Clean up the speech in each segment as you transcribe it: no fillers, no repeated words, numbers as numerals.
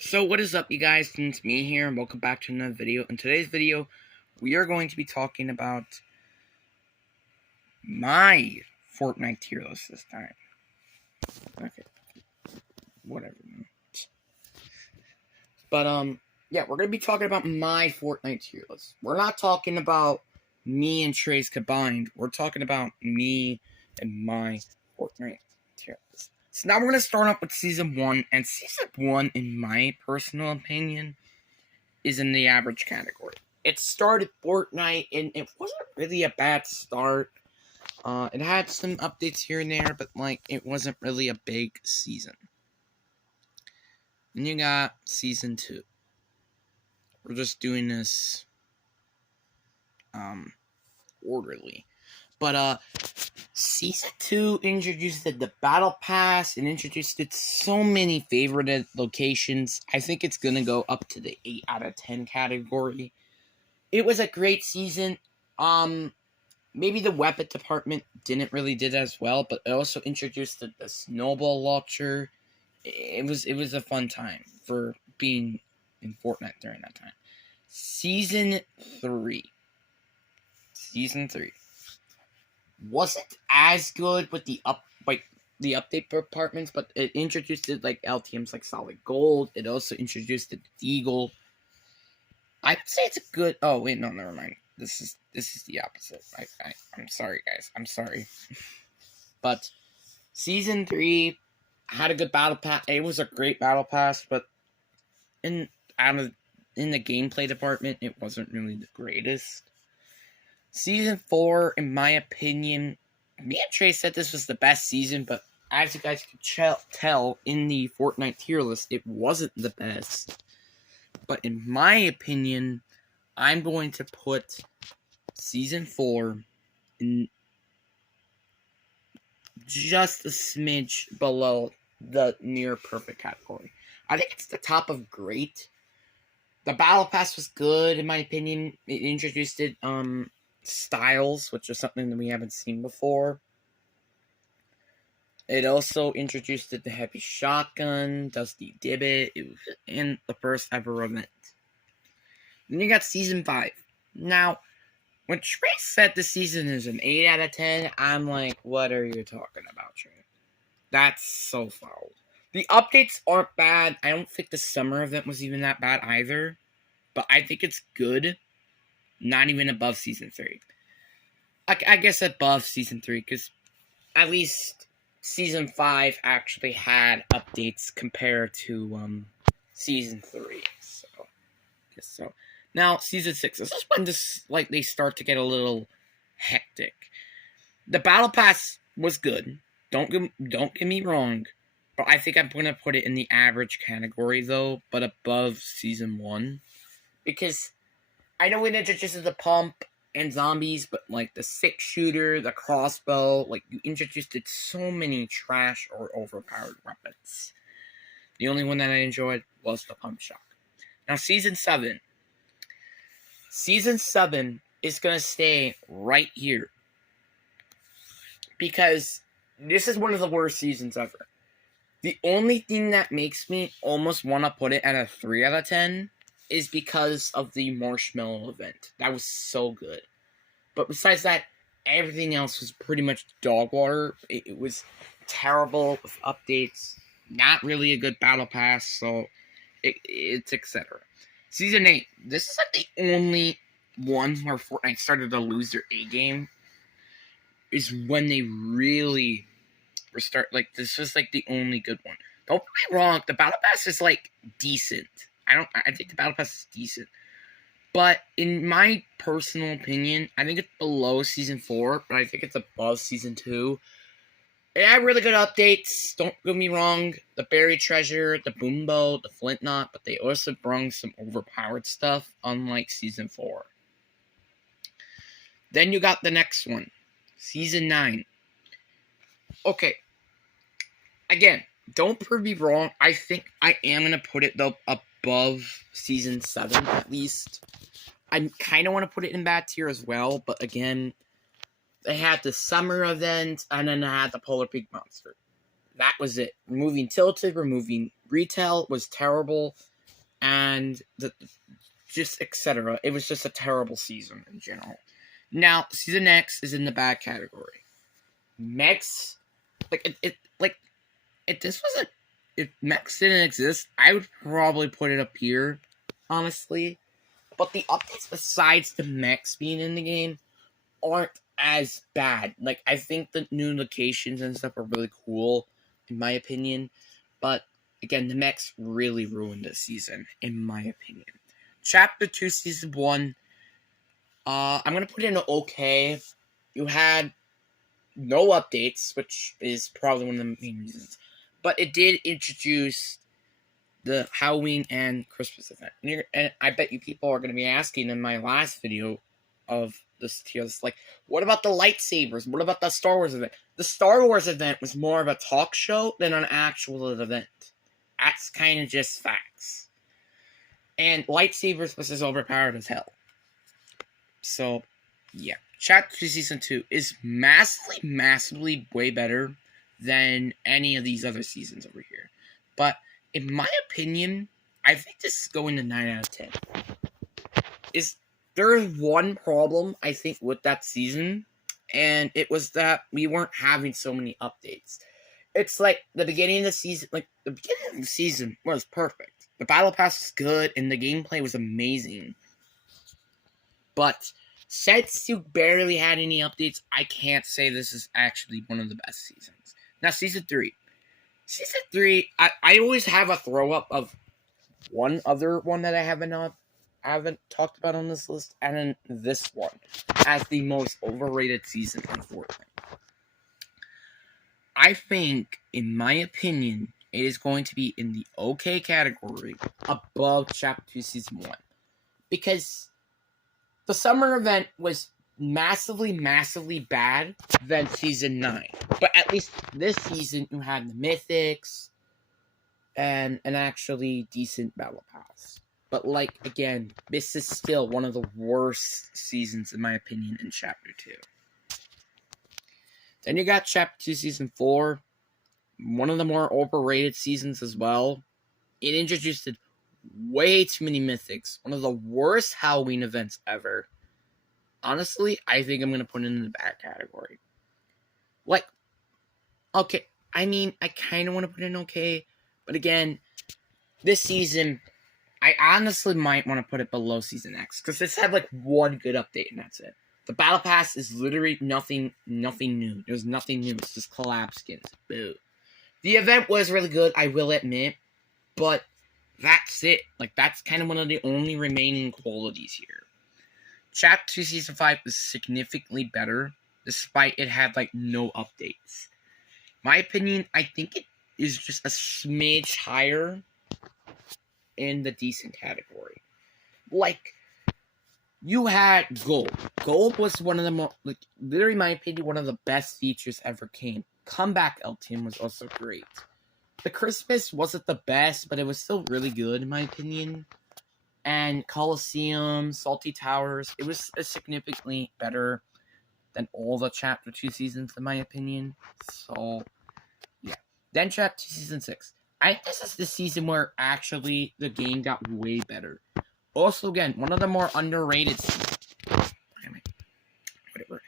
So what is up, you guys? It's me here, and welcome back to another video. In today's video, we are going to be talking about my Fortnite tier list this time. Okay, whatever. But yeah, we're gonna be talking about my Fortnite tier list. We're not talking about me and Trey's combined. We're talking about me and my Fortnite tier list. So now we're gonna start off with season 1, and season 1, in my personal opinion, is in the average category. It started Fortnite, and it wasn't really a bad start. It had some updates here and there, but it wasn't really a big season. Then you got season 2. We're just doing this orderly. But season 2 introduced the battle pass and introduced so many favorited locations. I think it's gonna go up to the 8 out of 10 category. It was a great season. Maybe the weapon department didn't really did as well, but it also introduced the snowball launcher. It was a fun time for being in Fortnite during that time. Season 3 wasn't as good with the update departments, but it introduced LTMs like Solid Gold. It also introduced the Eagle. I would say it's a good. Oh wait, no, never mind. This is the opposite. I'm sorry, guys. I'm sorry. But season 3 had a good battle pass. It was a great battle pass, but in the gameplay department, it wasn't really the greatest. Season 4, in my opinion, me and Trey said this was the best season, but as you guys could tell in the Fortnite tier list, it wasn't the best. But in my opinion, I'm going to put season 4 in just a smidge below the near perfect category. I think it's the top of great. The battle pass was good, in my opinion. It introduced styles, which is something that we haven't seen before. It also introduced the heavy shotgun, Dusty Dibbit, and the first ever event. Then you got season 5. Now, when Trey said the season is an 8 out of 10, I'm like, what are you talking about, Trey? That's so foul. The updates aren't bad. I don't think the summer event was even that bad either. But I think it's good. Not even above season 3. I guess above season 3, because at least season 5 actually had updates compared to season 3. So, I guess so. Now, season 6. This is when they start to get a little hectic. The battle pass was good. Don't get me wrong. But I think I'm going to put it in the average category, though, but above season 1. Because I know it introduces the pump and zombies, but the 6-shooter, the crossbow, you introduced so many trash or overpowered weapons. The only one that I enjoyed was the pump shot. Now, season 7. Season 7 is going to stay right here. Because this is one of the worst seasons ever. The only thing that makes me almost want to put it at a 3 out of 10 is because of the marshmallow event. That was so good. But besides that, everything else was pretty much dog water. It was terrible with updates. Not really a good battle pass, so it's etc. Season 8. This is the only one where Fortnite started to lose their A game. Is when they really restart. This was the only good one. Don't get me wrong, the battle pass is decent. I think the battle pass is decent. But in my personal opinion, I think it's below season 4, but I think it's above season 2. It had really good updates, don't get me wrong. The buried treasure, the boom bow, the flint knot, but they also brought some overpowered stuff, unlike season 4. Then you got the next one. Season 9. Okay. Again, don't prove me wrong. I think I am going to put it, though, above season 7, at least. I kind of want to put it in bad tier as well, but again, they had the summer event, and then they had the Polar Peak Monster. that was it. Removing Tilted, removing Retail was terrible, and just etc. It was just a terrible season in general. Now, Season X is in the bad category. Mex, if this wasn't, if Mex didn't exist, I would probably put it up here, honestly. But the updates besides the Mex being in the game aren't as bad. Like, I think the new locations and stuff are really cool, in my opinion. But, again, the Mex really ruined this season, in my opinion. Chapter 2, Season 1, I'm going to put in an okay. You had no updates, which is probably one of the main reasons. But it did introduce the Halloween and Christmas event. And I bet you people are going to be asking in my last video of this tier list, like, what about the lightsabers? What about the Star Wars event? The Star Wars event was more of a talk show than an actual event. That's kind of just facts. And lightsabers was as overpowered as hell. So, yeah. Chapter 2 Season 2 is massively way better than any of these other seasons over here. But, in my opinion, I think this is going to 9 out of 10. There is one problem, I think, with that season, and it was that we weren't having so many updates. It's like the beginning of the season, was perfect. The battle pass was good, and the gameplay was amazing. But since you barely had any updates, I can't say this is actually one of the best seasons. Now, Season 3. Season 3, I always have a throw-up of one other one that I haven't talked about on this list, and then this one as the most overrated season in Fortnite. I think, in my opinion, it is going to be in the okay category above Chapter 2 Season 1. Because the summer event was massively bad than Season 9. But at least this season, you had the Mythics and an actually decent Battle Pass. But, again, this is still one of the worst seasons, in my opinion, in Chapter 2. Then you got Chapter 2 Season 4, one of the more overrated seasons as well. It introduced way too many Mythics, one of the worst Halloween events ever. Honestly, I think I'm going to put it in the bad category. Okay, I mean, I kind of want to put it in okay, but again, this season, I honestly might want to put it below Season X, because this had, one good update, and that's it. The Battle Pass is literally nothing new. There's nothing new. It's just collab skins. Boo. The event was really good, I will admit, but that's it. That's kind of one of the only remaining qualities here. Chapter 2 Season 5 was significantly better, despite it had, no updates. My opinion, I think it is just a smidge higher in the decent category. You had Gold. Gold was one of the most, literally, in my opinion, one of the best features ever came. Comeback LTM was also great. The Christmas wasn't the best, but it was still really good, in my opinion. And Coliseum, Salty Towers, it was significantly better than all the Chapter 2 seasons, in my opinion. So, yeah. Then Chapter 2 Season 6. I think this is the season where actually the game got way better. Also, again, one of the more underrated seasons. Whatever.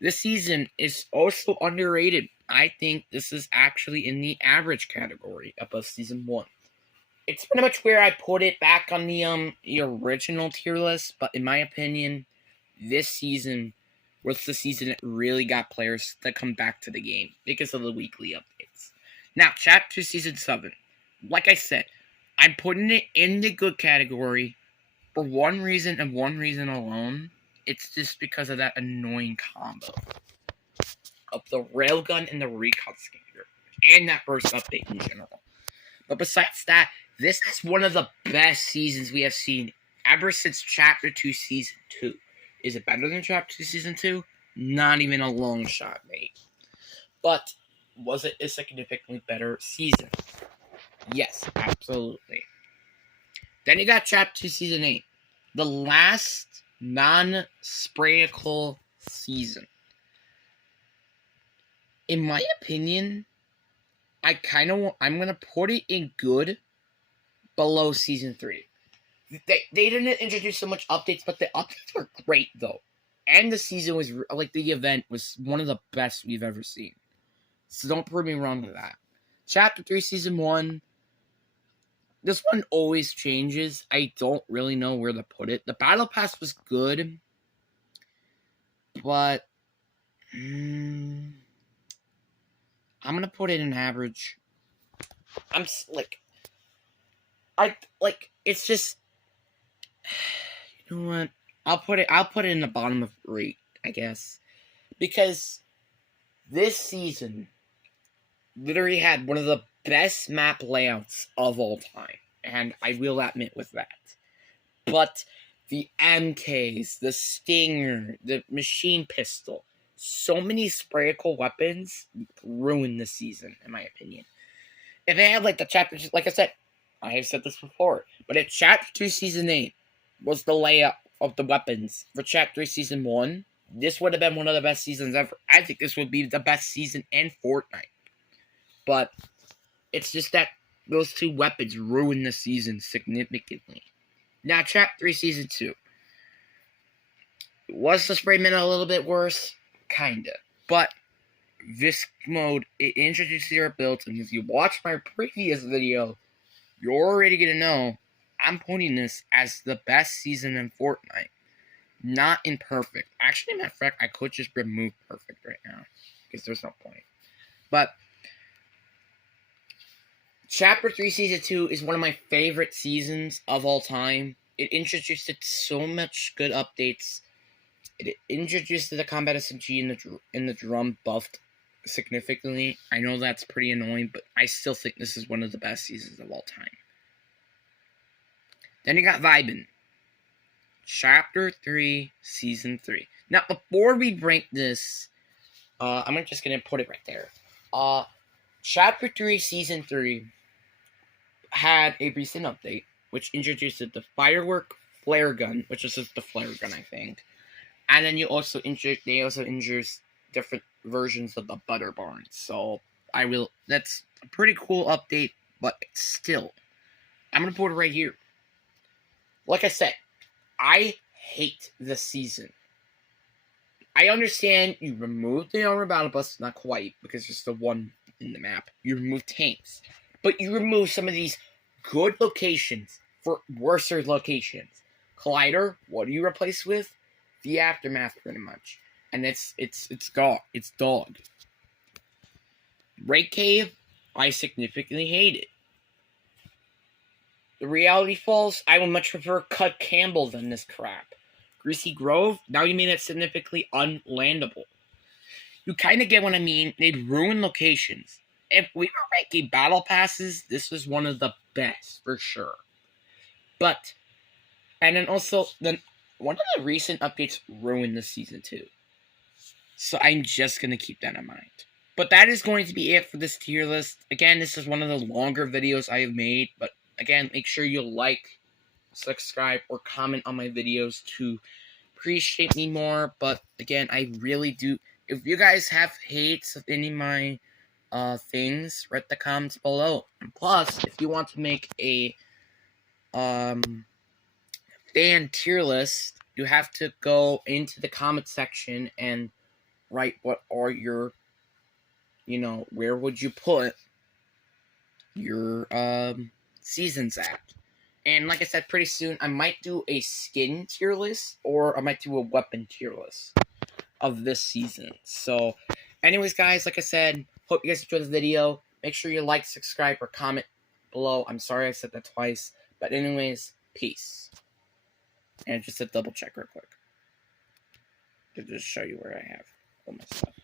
This season is also underrated. I think this is actually in the average category above Season 1. It's pretty much where I put it back on the original tier list, but in my opinion, this season was the season that really got players to come back to the game because of the weekly updates. Now, Chapter 2 Season 7. Like I said, I'm putting it in the good category for one reason and one reason alone. It's just because of that annoying combo of the railgun and the recon scanner, and that burst update in general. But besides that, this is one of the best seasons we have seen ever since Chapter 2 Season 2. Is it better than Chapter 2 Season 2? Not even a long shot, mate. But was it a significantly better season? Yes, absolutely. Then you got Chapter 2 Season 8. The last non-sprayical season. In my opinion, I'm gonna put it in good below season 3. They didn't introduce so much updates, but the updates were great though. And the season was like the event was one of the best we've ever seen. So don't prove me wrong with that. Chapter 3, Season 1. This one always changes. I don't really know where to put it. The Battle Pass was good. But I'm going to put it in average. It's just, you know what? I'll put it in the bottom of 8, I guess. Because this season literally had one of the best map layouts of all time. And I will admit with that. But the MKs, the Stinger, the machine pistol, so many sprayable weapons ruined the season, in my opinion. If they had like the chapter, like I said, I have said this before, but if Chapter 2 Season 8 was the layout of the weapons for Chapter 3 Season 1, this would have been one of the best seasons ever. I think this would be the best season in Fortnite. But it's just that those two weapons ruined the season significantly. Now, Chapter 3 Season 2. Was the spray minute a little bit worse? Kinda. But this mode, it introduces your builds, and if you watch my previous video, you're already gonna know I'm putting this as the best season in Fortnite. Not in perfect. Actually, matter of fact, I could just remove perfect right now, because there's no point. But Chapter 3 Season 2 is one of my favorite seasons of all time. It introduced so much good updates. It introduced the combat SMG in the drum buffed significantly. I know that's pretty annoying, but I still think this is one of the best seasons of all time. Then you got Vibin. Chapter 3, Season 3. Now, before we rank this, I'm just going to put it right there. Chapter 3, Season 3 had a recent update, which introduced the firework flare gun, which is just the flare gun, I think. And then they also introduced different versions of the butter barn. So that's a pretty cool update, but still, I'm gonna put it right here. Like I said, I hate this season. I understand you removed the armor battle bus, not quite, because there's the one in the map. You removed tanks. But you remove some of these good locations for worser locations. Collider, what do you replace with? The Aftermath, pretty much. And it's gone. It's dog. Raid Cave, I significantly hate it. The Reality Falls, I would much prefer Cut Campbell than this crap. Greasy Grove, now you made it significantly unlandable. You kind of get what I mean. They'd ruin locations. If we were ranking battle passes, this was one of the best, for sure. But, and then also, one of the recent updates ruined the season too. So I'm just going to keep that in mind. But that is going to be it for this tier list. Again, this is one of the longer videos I have made. But again, make sure you like, subscribe, or comment on my videos to appreciate me more. But again, I really do. If you guys have hates of any of my things, write the comments below. And plus, if you want to make a fan tier list, you have to go into the comment section and write what are your, where would you put your seasons at. And like I said, pretty soon I might do a skin tier list, or I might do a weapon tier list of this season. So anyways, guys, like I said, hope you guys enjoyed the video. Make sure you like, subscribe, or comment below. I'm sorry I said that twice. But anyways, peace. And just a double check real quick to just show you where I have all my stuff.